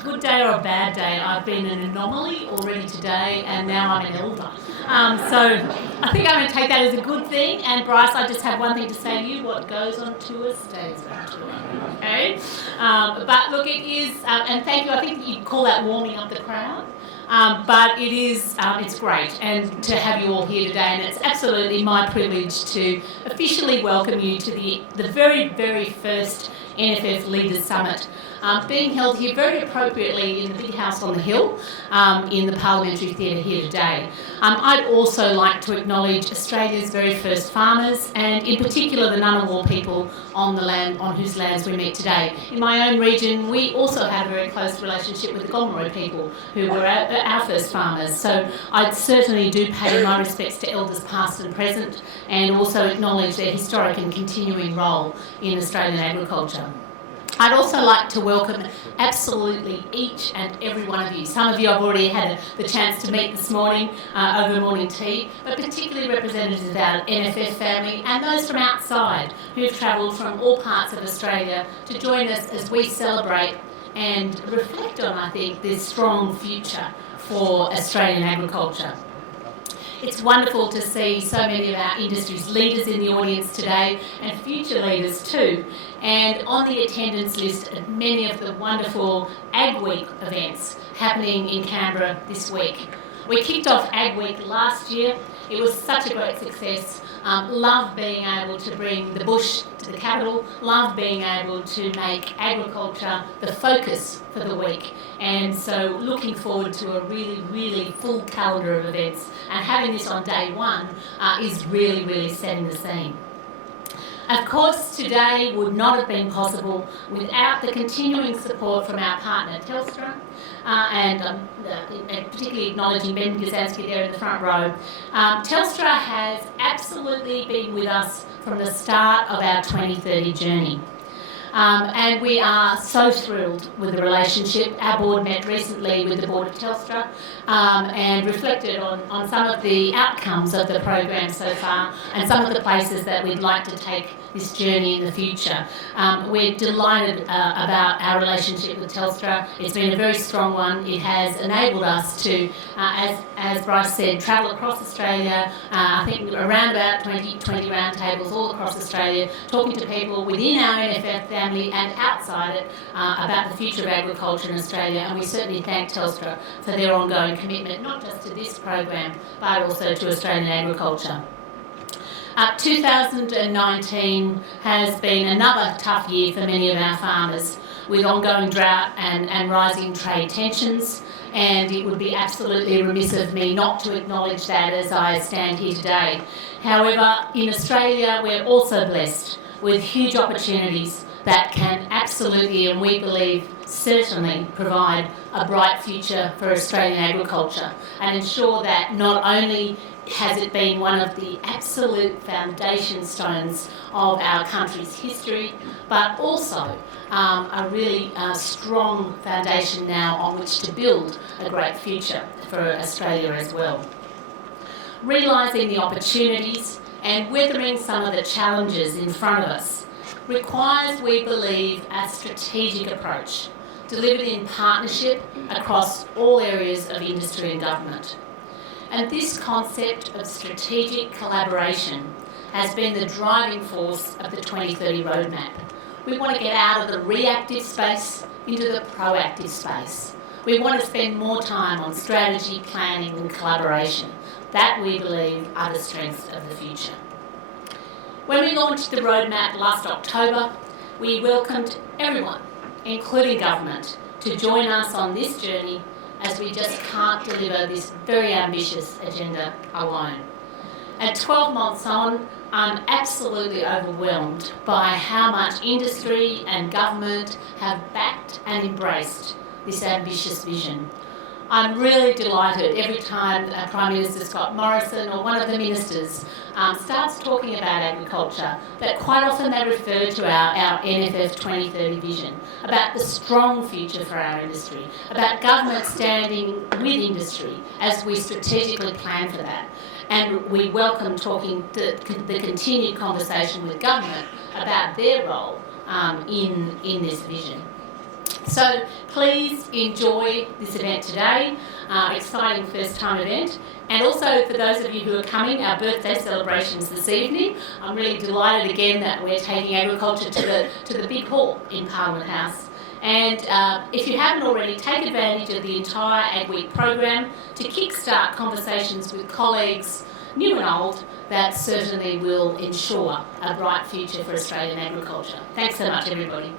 a good day or a bad day. I've been an anomaly already today, and now I'm an elder. So I think I'm going to take that as a good thing. And Bryce, I just have one thing to say to you: what goes on tour stays on tour. Okay. But look, it is, and thank you. I think you call that warming up the crowd. But it is, it's great and to have you all here today, and it's absolutely my privilege to officially welcome you to the very, very first NFF Leaders Summit, being held here very appropriately in the big house on the hill in the Parliamentary Theatre here today. I'd also like to acknowledge Australia's very first farmers, and in particular the Ngunnawal people on the land on whose lands we meet today. In my own region, we also have a very close relationship with the Gomeroi people, who were our first farmers. So I certainly do pay my respects to elders past and present, and also acknowledge their historic and continuing role in Australian agriculture. I'd also like to welcome absolutely each and every one of you. Some of you I've already had the chance to meet this morning over morning tea, but particularly representatives of our NFF family and those from outside who've travelled from all parts of Australia to join us as we celebrate and reflect on, I think, this strong future for Australian agriculture. It's wonderful to see so many of our industry's leaders in the audience today, and future leaders too. And on the attendance list are many of the wonderful Ag Week events happening in Canberra this week. We kicked off Ag Week last year. It was such a great success. Love being able to bring the bush to the capital, love being able to make agriculture the focus for the week. And so looking forward to a really, really full calendar of events. And having this on day one is really, really setting the scene. Of course, today would not have been possible without the continuing support from our partner Telstra, and particularly acknowledging Ben Gazansky there in the front row. Telstra has absolutely been with us from the start of our 2030 journey. And we are so thrilled with the relationship. Our board met recently with the board of Telstra and reflected on some of the outcomes of the program so far and some of the places that we'd like to take this journey in the future. We're delighted about our relationship with Telstra. It's been a very strong one. It has enabled us to, as Bryce said, travel across Australia, I think around about 20 roundtables all across Australia, talking to people within our NFF family and outside it about the future of agriculture in Australia. And we certainly thank Telstra for their ongoing commitment, not just to this program, but also to Australian agriculture. 2019 has been another tough year for many of our farmers, with ongoing drought and rising trade tensions, and it would be absolutely remiss of me not to acknowledge that as I stand here today. However, in Australia we're also blessed with huge opportunities that can absolutely, and we believe certainly, provide a bright future for Australian agriculture and ensure that not only has it been one of the absolute foundation stones of our country's history, but also a really strong foundation now on which to build a great future for Australia as well. Realising the opportunities and weathering some of the challenges in front of us requires, we believe, a strategic approach, delivered in partnership across all areas of industry and government. And this concept of strategic collaboration has been the driving force of the 2030 roadmap. We want to get out of the reactive space into the proactive space. We want to spend more time on strategy, planning and collaboration. That, we believe, are the strengths of the future. When we launched the roadmap last October, we welcomed everyone, including government, to join us on this journey, as we just can't deliver this very ambitious agenda alone. And 12 months on, I'm absolutely overwhelmed by how much industry and government have backed and embraced this ambitious vision. I'm really delighted every time Prime Minister Scott Morrison or one of the ministers starts talking about agriculture, that quite often they refer to our NFF 2030 vision, about the strong future for our industry, about government standing with industry as we strategically plan for that. And we welcome talking to the continued conversation with government about their role in this vision. So please enjoy this event today, exciting first time event. And also for those of you who are coming, our birthday celebrations this evening. I'm really delighted again that we're taking agriculture to the big hall in Parliament House. And if you haven't already, take advantage of the entire Ag Week program to kickstart conversations with colleagues, new and old, that certainly will ensure a bright future for Australian agriculture. Thanks so much, everybody.